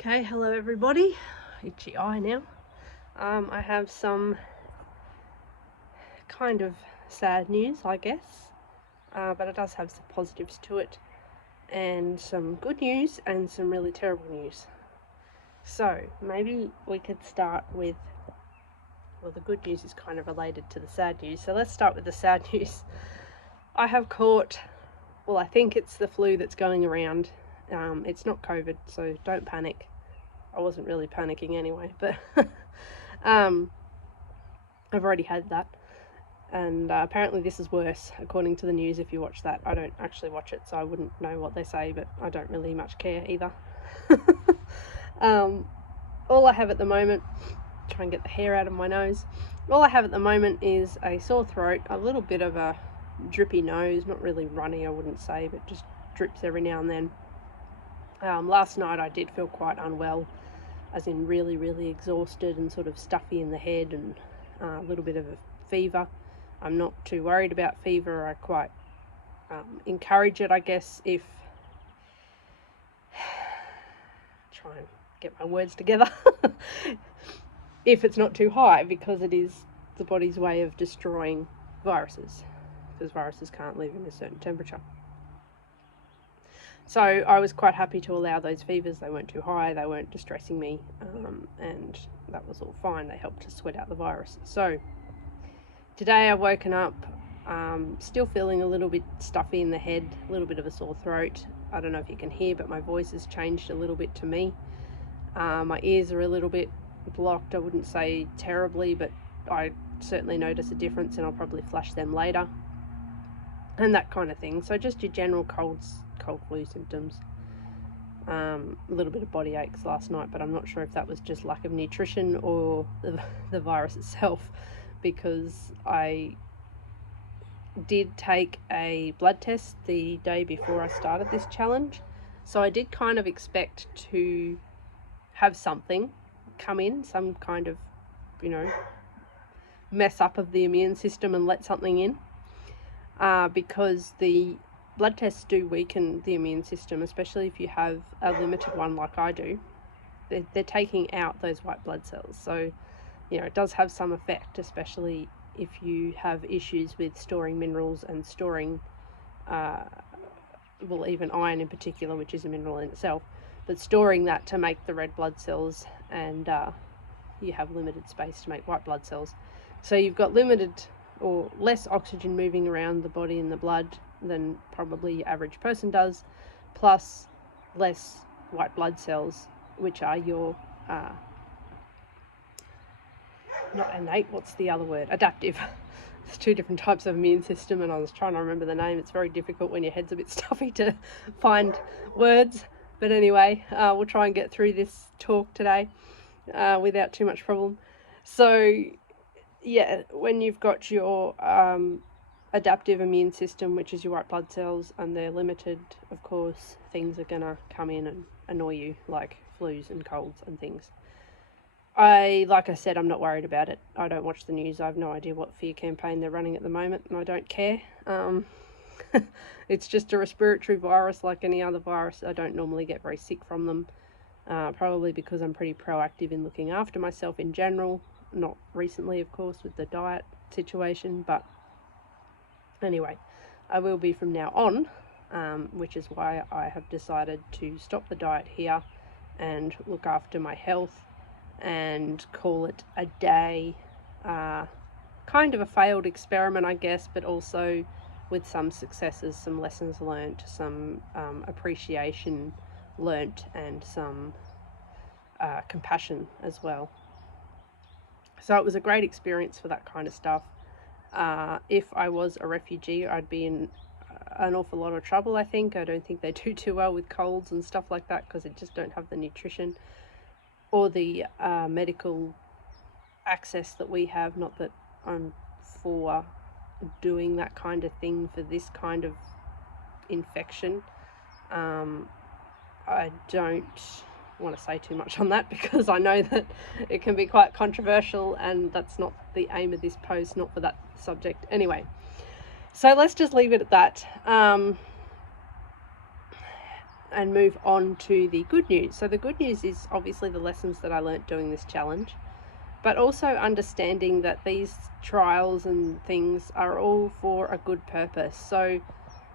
Okay, hello everybody. Itchy eye now. I have some kind of sad news, I guess, but it does have some positives to it, and some good news and some really terrible news. So maybe we could start with, well, the good news is kind of related to the sad news, so let's start with the sad news. I have caught, well, I think it's the flu that's going around. It's not COVID, so don't panic. I wasn't really panicking anyway, but I've already had that, and apparently this is worse according to the news. If you watch that, I don't actually watch it, so I wouldn't know what they say, but I don't really much care either. All I have at the moment, try and get the hair out of my nose, all I have at the moment is a sore throat, a little bit of a drippy nose, not really runny I wouldn't say, but just drips every now and then. Last night I did feel quite unwell, as in really exhausted and sort of stuffy in the head, and a little bit of a fever. I'm not too worried about fever. I quite encourage it, I guess, if try and get my words together if it's not too high, because it is the body's way of destroying viruses, because viruses can't live in a certain temperature. So I was quite happy to allow those fevers. They weren't too high, they weren't distressing me, and that was all fine. They helped to sweat out the virus. So today I've woken up still feeling a little bit stuffy in the head, a little bit of a sore throat. I don't know if you can hear, but my voice has changed a little bit to me. My ears are a little bit blocked. I wouldn't say terribly, but I certainly notice a difference, and I'll probably flash them later, and that kind of thing. So just your general cold flu symptoms. A little bit of body aches last night, but I'm not sure if that was just lack of nutrition or the virus itself, because I did take a blood test the day before I started this challenge, so I did kind of expect to have something come in, some kind of, mess up of the immune system and let something in, because the blood tests do weaken the immune system, especially if you have a limited one like I do. They're taking out those white blood cells, so it does have some effect, especially if you have issues with storing minerals and storing even iron in particular, which is a mineral in itself, but storing that to make the red blood cells, and you have limited space to make white blood cells, so you've got limited or less oxygen moving around the body in the blood than probably your average person does, plus less white blood cells, which are your not innate, what's the other word, adaptive. There's two different types of immune system, and I was trying to remember the name. It's very difficult when your head's a bit stuffy to find words, but anyway, we'll try and get through this talk today without too much problem. So yeah, when you've got your adaptive immune system, which is your white blood cells, and they're limited, of course, things are gonna come in and annoy you, like flus and colds and things. Like I said, I'm not worried about it. I don't watch the news. I have no idea what fear campaign they're running at the moment, and I don't care. It's just a respiratory virus like any other virus. I don't normally get very sick from them, probably because I'm pretty proactive in looking after myself in general. Not recently, of course, with the diet situation, but anyway, I will be from now on, which is why I have decided to stop the diet here and look after my health and call it a day. Kind of a failed experiment, I guess, but also with some successes, some lessons learnt, some appreciation learnt, and some compassion as well. So it was a great experience for that kind of stuff. If I was a refugee, I'd be in an awful lot of trouble, I think. I don't think they do too well with colds and stuff like that, because they just don't have the nutrition or the medical access that we have. Not that I'm for doing that kind of thing for this kind of infection. I don't want to say too much on that, because I know that it can be quite controversial, and that's not the aim of this post, not for that subject. Anyway, so let's just leave it at that. and move on to the good news. So the good news is obviously the lessons that I learnt doing this challenge, but also understanding that these trials and things are all for a good purpose. So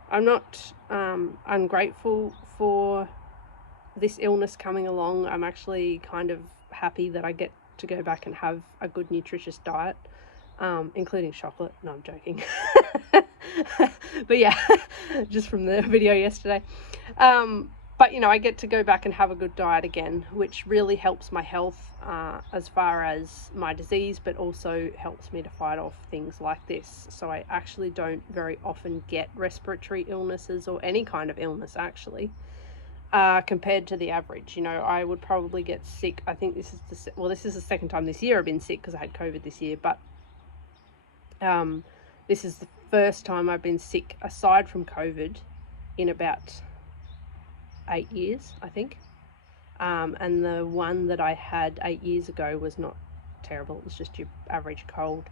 I'm not ungrateful for this illness coming along. I'm actually kind of happy that I get to go back and have a good nutritious diet, including chocolate. No, I'm joking. But yeah, just from the video yesterday. But you know, I get to go back and have a good diet again, which really helps my health as far as my disease, but also helps me to fight off things like this. So I actually don't very often get respiratory illnesses or any kind of illness actually, compared to the average. You know, I would probably get sick. I think this is the second time this year I've been sick because I had COVID this year, but this is the first time I've been sick aside from COVID in about 8 years, I think. And the one that I had 8 years ago was not terrible. It was just your average cold.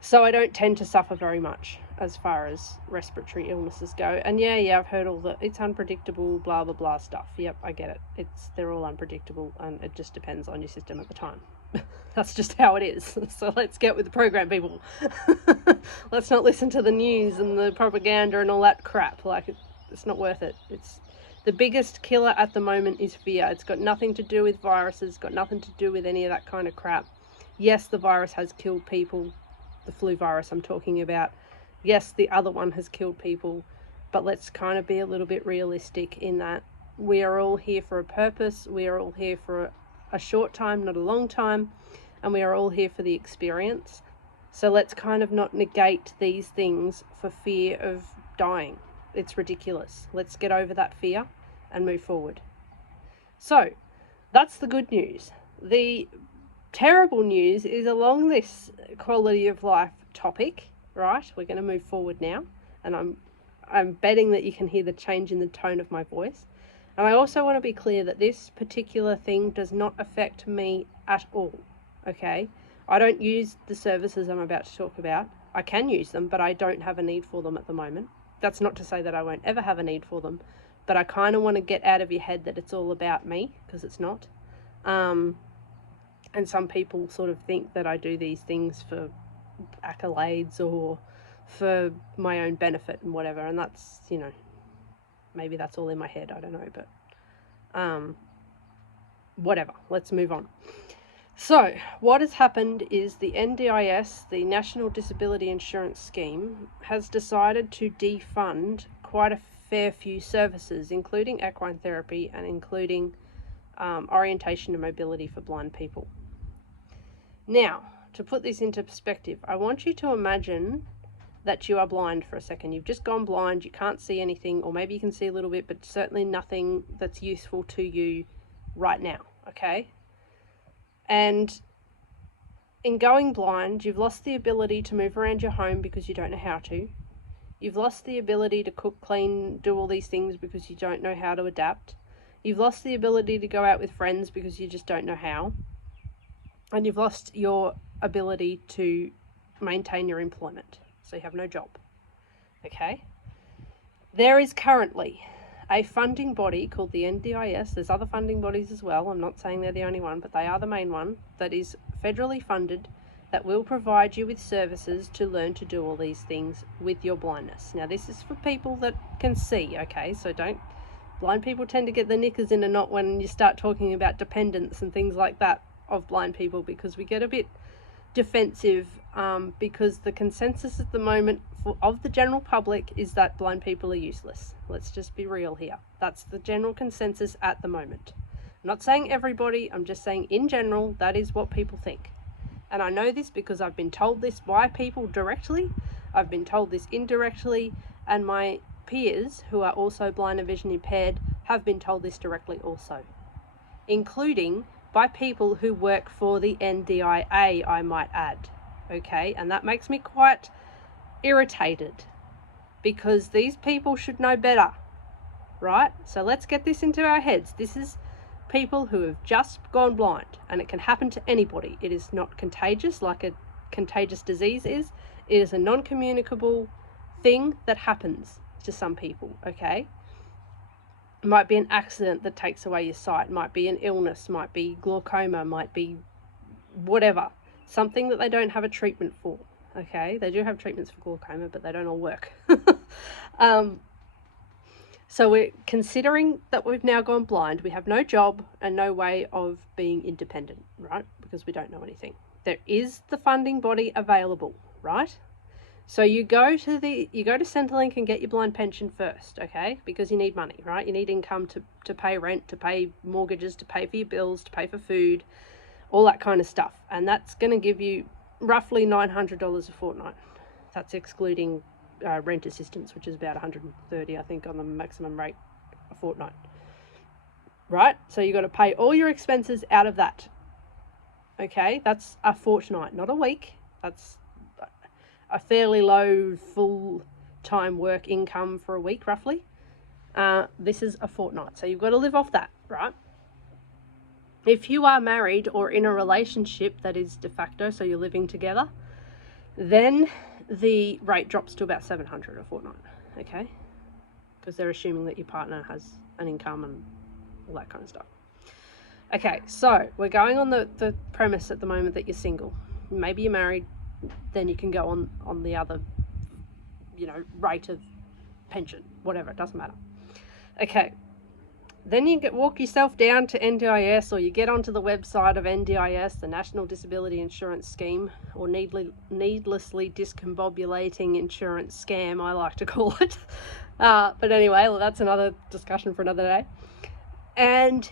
So I don't tend to suffer very much as far as respiratory illnesses go. And yeah, I've heard all the, it's unpredictable, blah, blah, blah stuff. Yep, I get it. They're all unpredictable, and it just depends on your system at the time. That's just how it is. So let's get with the program, people. Let's not listen to the news and the propaganda and all that crap. Like, it's not worth it. It's the biggest killer at the moment is fear. It's got nothing to do with viruses, got nothing to do with any of that kind of crap. Yes, the virus has killed people. The flu virus I'm talking about. Yes, the other one has killed people, but let's kind of be a little bit realistic in that we are all here for a purpose. We are all here for a short time, not a long time, and we are all here for the experience. So let's kind of not negate these things for fear of dying. It's ridiculous. Let's get over that fear and move forward. So that's the good news. The terrible news is along this quality of life topic, right? We're going to move forward now, and I'm betting that you can hear the change in the tone of my voice. And I also want to be clear that this particular thing does not affect me at all, okay? I don't use the services I'm about to talk about. I can use them, but I don't have a need for them at the moment. That's not to say that I won't ever have a need for them, but I kind of want to get out of your head that it's all about me, because it's not. And some people sort of think that I do these things for accolades or for my own benefit and whatever, and that's, you know, maybe that's all in my head, I don't know, but whatever, let's move on. So what has happened is the NDIS, the National Disability Insurance Scheme, has decided to defund quite a fair few services, including equine therapy and including orientation and mobility for blind people. Now, to put this into perspective, I want you to imagine that you are blind for a second. You've just gone blind, you can't see anything, or maybe you can see a little bit, but certainly nothing that's useful to you right now, okay? And in going blind, you've lost the ability to move around your home because you don't know how to. You've lost the ability to cook, clean, do all these things because you don't know how to adapt. You've lost the ability to go out with friends because you just don't know how. And you've lost your ability to maintain your employment. So you have no job. Okay? There is currently a funding body called the NDIS. There's other funding bodies as well. I'm not saying they're the only one, but they are the main one that is federally funded, that will provide you with services to learn to do all these things with your blindness. Now, this is for people that can see, okay? So blind people tend to get the knickers in a knot when you start talking about dependence and things like that of blind people, because we get a bit defensive, because the consensus at the moment of the general public is that blind people are useless. Let's just be real here. That's the general consensus at the moment. I'm not saying everybody, I'm just saying in general, that is what people think. And I know this because I've been told this by people directly, I've been told this indirectly, and my peers who are also blind and vision impaired have been told this directly also, including by people who work for the NDIA, I might add, okay? And that makes me quite irritated, because these people should know better, right? So let's get this into our heads. This is people who have just gone blind, and it can happen to anybody. It is not contagious like a contagious disease is. It is a non-communicable thing that happens to some people, okay? It might be an accident that takes away your sight, might be an illness, might be glaucoma, might be whatever. Something that they don't have a treatment for, okay? They do have treatments for glaucoma, but they don't all work. So we're considering that we've now gone blind. We have no job and no way of being independent, right? Because we don't know anything. There is the funding body available, right? So you go to Centrelink and get your blind pension first, okay? Because you need money, right? You need income to pay rent, to pay mortgages, to pay for your bills, to pay for food, all that kind of stuff. And that's going to give you roughly $900 a fortnight. That's excluding rent assistance, which is about $130, I think, on the maximum rate a fortnight. Right? So you've got to pay all your expenses out of that. Okay? That's a fortnight, not a week. That's a fairly low full-time work income for a week, roughly. This is a fortnight. So you've got to live off that, right? If you are married or in a relationship that is de facto, so you're living together, then the rate drops to about $700 a fortnight, okay? Because they're assuming that your partner has an income and all that kind of stuff. Okay, so we're going on the premise at the moment that you're single. Maybe you're married, then you can go on the other, rate of pension, whatever, it doesn't matter. Okay, then you walk yourself down to NDIS, or you get onto the website of NDIS, the National Disability Insurance Scheme, or needlessly discombobulating insurance scam, I like to call it. But anyway, well, that's another discussion for another day. And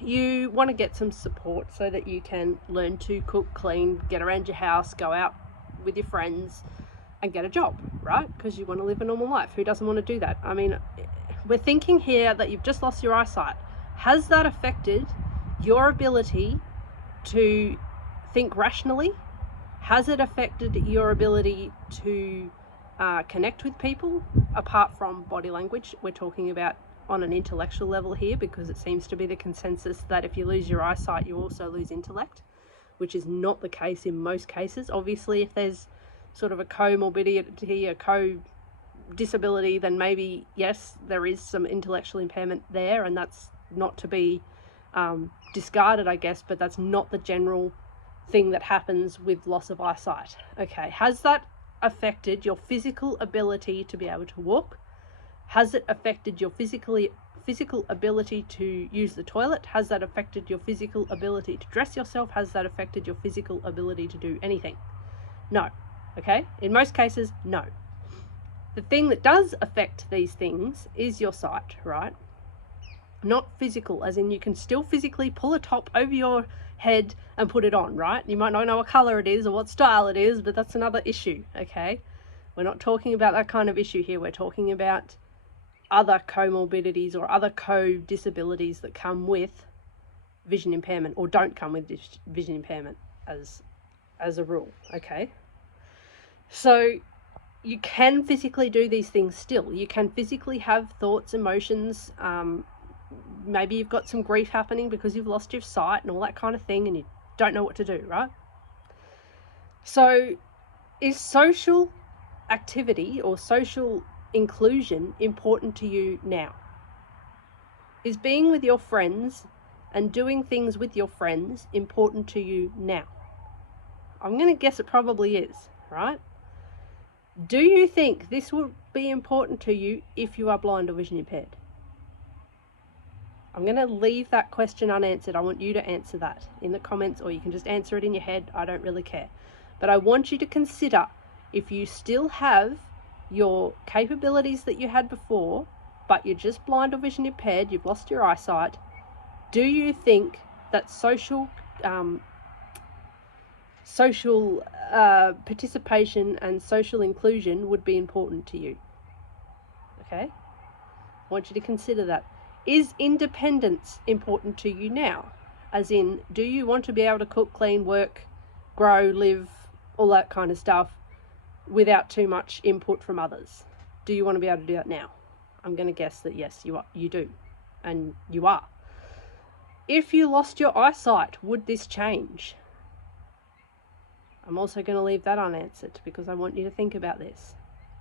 you want to get some support so that you can learn to cook, clean, get around your house, go out with your friends, and get a job, right? Because you want to live a normal life. Who doesn't want to do that? I mean, we're thinking here that you've just lost your eyesight. Has that affected your ability to think rationally? Has it affected your ability to connect with people apart from body language? We're talking about on an intellectual level here, because it seems to be the consensus that if you lose your eyesight, you also lose intellect, which is not the case in most cases. Obviously, if there's sort of a comorbidity, a disability, then maybe yes, there is some intellectual impairment there, and that's not to be discarded, I guess, but that's not the general thing that happens with loss of eyesight. Okay, has that affected your physical ability to be able to walk? Has it affected your physical ability to use the toilet? Has that affected your physical ability to dress yourself? Has that affected your physical ability to do anything? No. Okay, in most cases, no. The thing that does affect these things is your sight, right? Not physical, as in you can still physically pull a top over your head and put it on, right? You might not know what color it is or what style it is, but that's another issue, okay? We're not talking about that kind of issue here. We're talking about other comorbidities or other co-disabilities that come with vision impairment, or don't come with vision impairment as a rule, okay? So you can physically do these things still. You can physically have thoughts, emotions. Maybe you've got some grief happening because you've lost your sight and all that kind of thing, and you don't know what to do, right? So is social activity or social inclusion important to you now? Is being with your friends and doing things with your friends important to you now? I'm going to guess it probably is, right? Do you think this will be important to you if you are blind or vision impaired? I'm going to leave that question unanswered. I want you to answer that in the comments, or you can just answer it in your head. I don't really care. But I want you to consider, if you still have your capabilities that you had before, but you're just blind or vision impaired, you've lost your eyesight, do you think that social participation and social inclusion would be important to you? Okay, I want you to consider that. Is independence important to you now? As in, do you want to be able to cook, clean, work, grow, live, all that kind of stuff without too much input from others? Do you want to be able to do that now? I'm going to guess that yes, you do, and you are. If you lost your eyesight, would this change? I'm also going to leave that unanswered because I want you to think about this.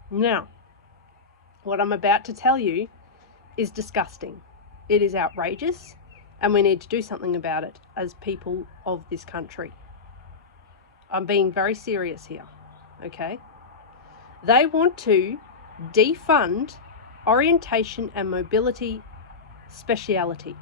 Now, what I'm about to tell you is disgusting. It is outrageous, and we need to do something about it as people of this country. I'm being very serious here, okay? They want to defund orientation and mobility speciality.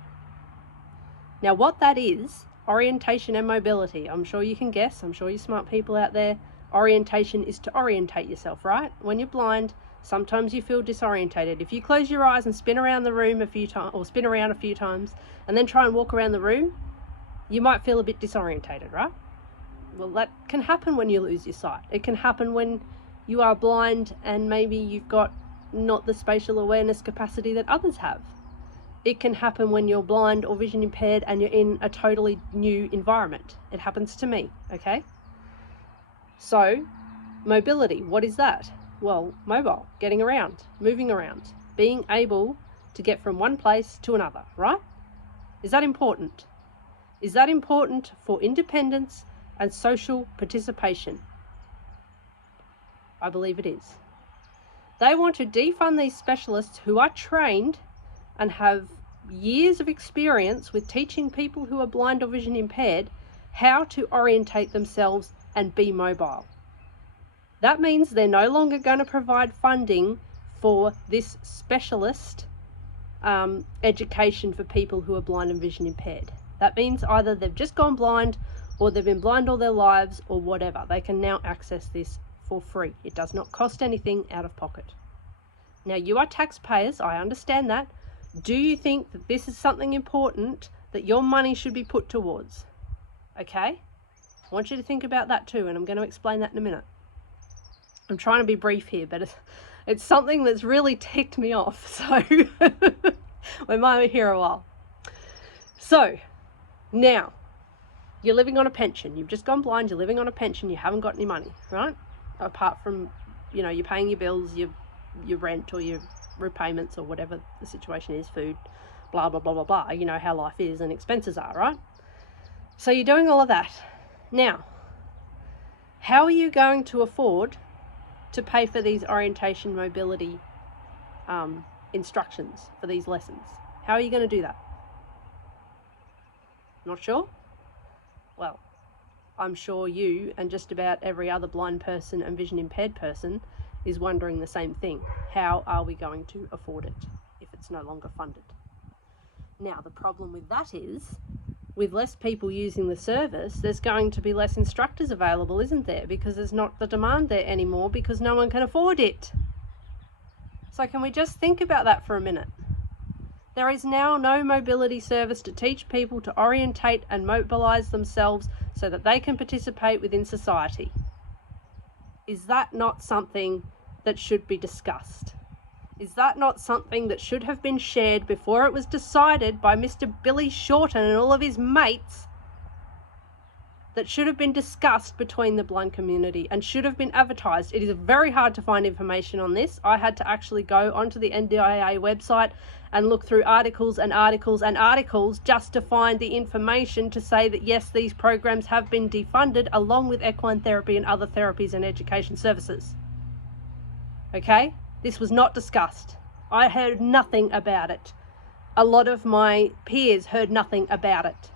Now, what that is, orientation and mobility, I'm sure you can guess, I'm sure you smart people out there, orientation is to orientate yourself, right? When you're blind, sometimes you feel disorientated. If you close your eyes and spin around the room a few times, or spin around a few times, and then try and walk around the room, you might feel a bit disorientated, right? Well, that can happen when you lose your sight. It can happen when you are blind and maybe you've got not the spatial awareness capacity that others have. It can happen when you're blind or vision impaired and you're in a totally new environment. It happens to me, okay? So, mobility, what is that? Well, mobile, getting around, moving around, being able to get from one place to another, right? Is that important? Is that important for independence and social participation? I believe it is. They want to defund these specialists who are trained and have years of experience with teaching people who are blind or vision impaired how to orientate themselves and be mobile. That means they're no longer going to provide funding for this specialist education for people who are blind and vision impaired. That means either they've just gone blind or they've been blind all their lives or whatever. They can now access this for free. It does not cost anything out of pocket. Now, you are taxpayers, I understand that. Do you think that this is something important that your money should be put towards? Okay? I want you to think about that too, and I'm going to explain that in a minute. I'm trying to be brief here, but it's something that's really ticked me off, so we might be here a while. So, now, you're living on a pension. You've just gone blind, you're living on a pension, you haven't got any money, right? Apart from, you know, you're paying your bills, your rent or your repayments or whatever the situation is, food, blah, blah, blah, blah, blah. You know how life is and expenses are, right? So you're doing all of that. Now, how are you going to afford to pay for these orientation mobility instructions for these lessons? How are you going to do that? Not sure? Well, I'm sure you and just about every other blind person and vision impaired person is wondering the same thing. How are we going to afford it if it's no longer funded? Now, the problem with that is, with less people using the service, there's going to be less instructors available, isn't there? Because there's not the demand there anymore because no one can afford it. So can we just think about that for a minute? There is now no mobility service to teach people to orientate and mobilise themselves so that they can participate within society. Is that not something that should be discussed? Is that not something that should have been shared before it was decided by Mr. Billy Shorten and all of his mates? That should have been discussed between the blind community and should have been advertised. It is very hard to find information on this. I had to actually go onto the NDIS website and look through articles and articles and articles just to find the information to say that yes, these programs have been defunded along with equine therapy and other therapies and education services. Okay? This was not discussed. I heard nothing about it. A lot of my peers heard nothing about it.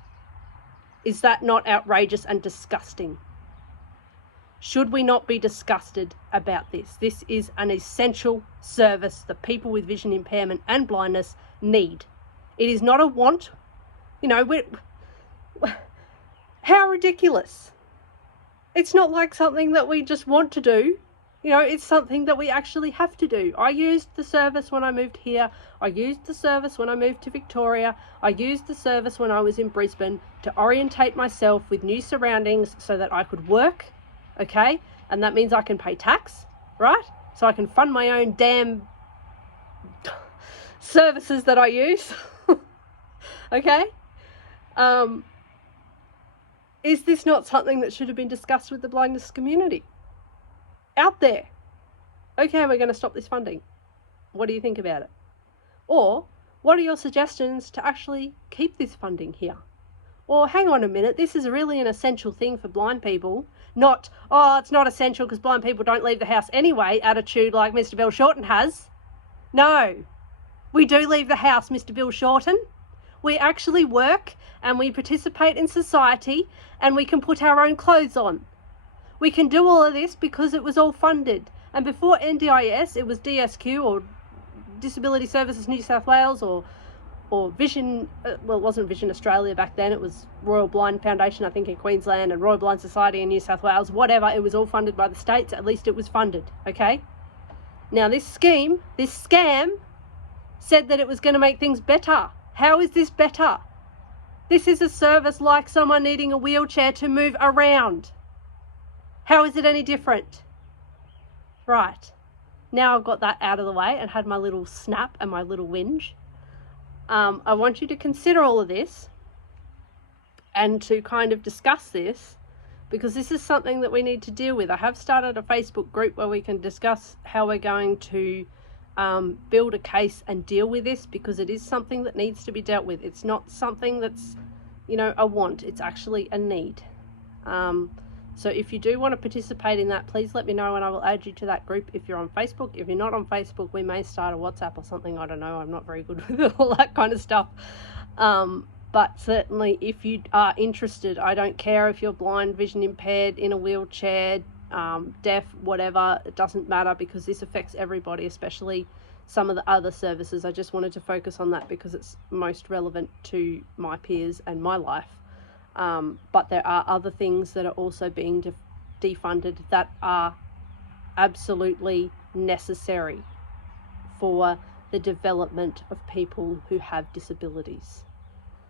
Is that not outrageous and disgusting? Should we not be disgusted about this? This is an essential service that people with vision impairment and blindness need. It is not a want. You know, how ridiculous. It's not like something that we just want to do. You know, it's something that we actually have to do. I used the service when I moved here. I used the service when I moved to Victoria. I used the service when I was in Brisbane to orientate myself with new surroundings so that I could work, okay? And that means I can pay tax, right? So I can fund my own damn services that I use, okay? Is this not something that should have been discussed with the blindness community? Out there. Okay, we're going to stop this funding. What do you think about it? Or what are your suggestions to actually keep this funding here? Or hang on a minute, this is really an essential thing for blind people. Not, oh, it's not essential because blind people don't leave the house anyway attitude like Mr. Bill Shorten has. No. We do leave the house, Mr. Bill Shorten. We actually work and we participate in society and we can put our own clothes on. We can do all of this because it was all funded. And before NDIS, it was DSQ, or Disability Services New South Wales, or Vision, well, it wasn't Vision Australia back then, it was Royal Blind Foundation, I think, in Queensland, and Royal Blind Society in New South Wales, whatever, it was all funded by the states. At least it was funded, okay? Now this scheme, this scam, said that it was going to make things better. How is this better? This is a service like someone needing a wheelchair to move around. How is it any different? Right, now I've got that out of the way and had my little snap and my little whinge. I want you to consider all of this and to kind of discuss this, because this is something that we need to deal with. I have started a Facebook group where we can discuss how we're going to build a case and deal with this, because it is something that needs to be dealt with. It's not something that's, you know, a want, it's actually a need. So if you do want to participate in that, please let me know and I will add you to that group if you're on Facebook. If you're not on Facebook, we may start a WhatsApp or something. I don't know. I'm not very good with all that kind of stuff. But certainly if you are interested, I don't care if you're blind, vision impaired, in a wheelchair, deaf, whatever, it doesn't matter, because this affects everybody, especially some of the other services. I just wanted to focus on that because it's most relevant to my peers and my life. But there are other things that are also being defunded that are absolutely necessary for the development of people who have disabilities.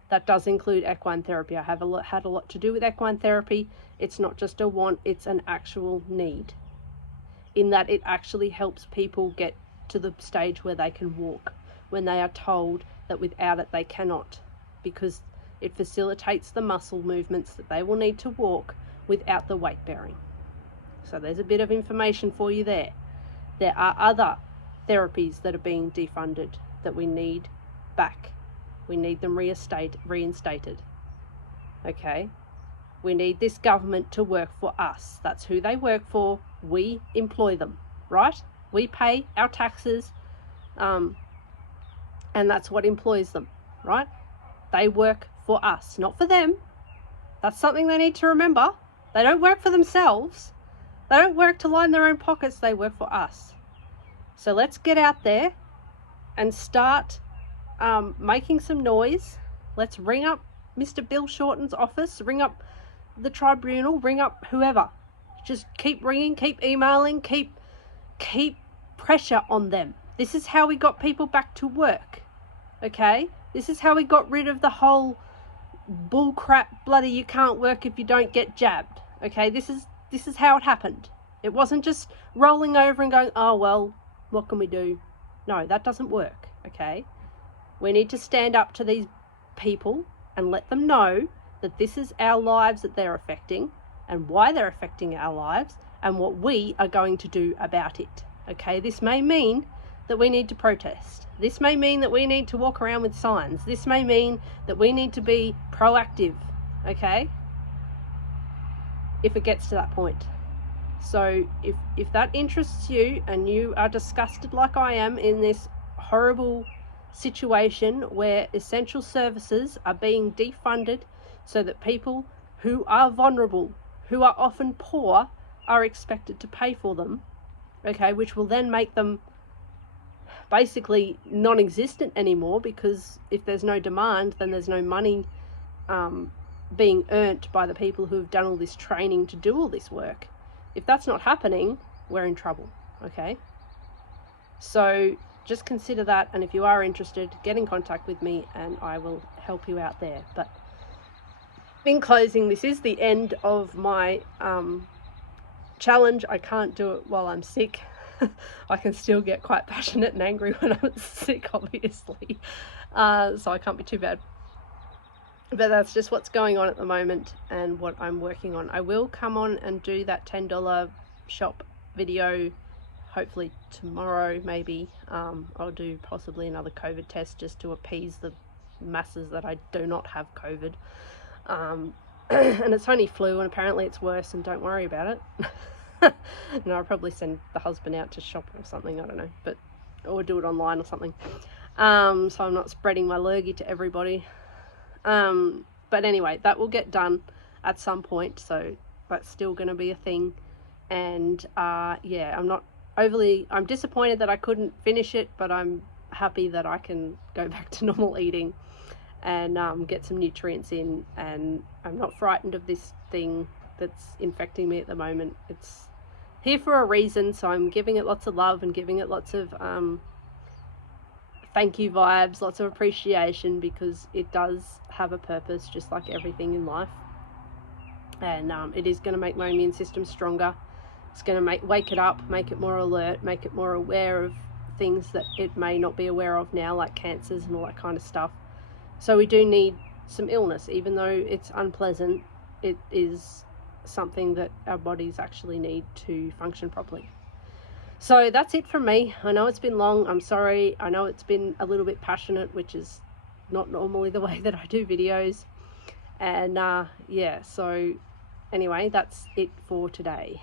That does include equine therapy. I have had a lot to do with equine therapy. It's not just a want, it's an actual need, in that it actually helps people get to the stage where they can walk, when they are told that without it they cannot, because it facilitates the muscle movements that they will need to walk without the weight bearing. So there's a bit of information for you there. There are other therapies that are being defunded that we need back. We need them reinstated. Okay? We need this government to work for us. That's who they work for. We employ them, right? We pay our taxes, and that's what employs them, right? They work for us, not for them. That's something they need to remember. They don't work for themselves. They don't work to line their own pockets. They work for us. So let's get out there and start making some noise. Let's ring up Mr. Bill Shorten's office, ring up the tribunal, ring up whoever. Just keep ringing, keep emailing, keep pressure on them. This is how we got people back to work, okay? This is how we got rid of the whole bullcrap, bloody you can't work if you don't get jabbed, okay? This is how it happened. It wasn't just rolling over and going, oh well, what can we do? No, that doesn't work, okay? We need to stand up to these people and let them know that this is our lives that they're affecting, and why they're affecting our lives, and what we are going to do about it, okay? This may mean that we need to protest. This may mean that we need to walk around with signs. This may mean that we need to be proactive, okay? If it gets to that point. So if that interests you and you are disgusted like I am in this horrible situation where essential services are being defunded so that people who are vulnerable, who are often poor, are expected to pay for them, okay, which will then make them basically non-existent anymore, because if there's no demand, then there's no money being earned by the people who have done all this training to do all this work. If that's not happening, we're in trouble, okay? So just consider that, and if you are interested, get in contact with me and I will help you out there. But in closing, this is the end of my challenge. I can't do it while I'm sick. I can still get quite passionate and angry when I'm sick, obviously, so I can't be too bad. But that's just what's going on at the moment and what I'm working on. I will come on and do that $10 shop video, hopefully tomorrow maybe. I'll do possibly another COVID test just to appease the masses that I do not have COVID. And it's only flu, and apparently it's worse, and don't worry about it. No, I'll probably send the husband out to shop or something, I don't know, or do it online or something. so I'm not spreading my lurgy to everybody. But anyway, that will get done at some point, so that's still going to be a thing. And yeah, I'm disappointed that I couldn't finish it, but I'm happy that I can go back to normal eating and get some nutrients in, and I'm not frightened of this thing that's infecting me at the moment. It's here for a reason, so I'm giving it lots of love and giving it lots of thank you vibes, lots of appreciation, because it does have a purpose, just like everything in life. And it is going to make my immune system stronger. It's going to wake it up, make it more alert, make it more aware of things that it may not be aware of now, like cancers and all that kind of stuff. So we do need some illness, even though it's unpleasant. It is something that our bodies actually need to function properly. So that's it from me. I know it's been long. I'm sorry. I know it's been a little bit passionate, which is not normally the way that I do videos. And yeah, so anyway, that's it for today.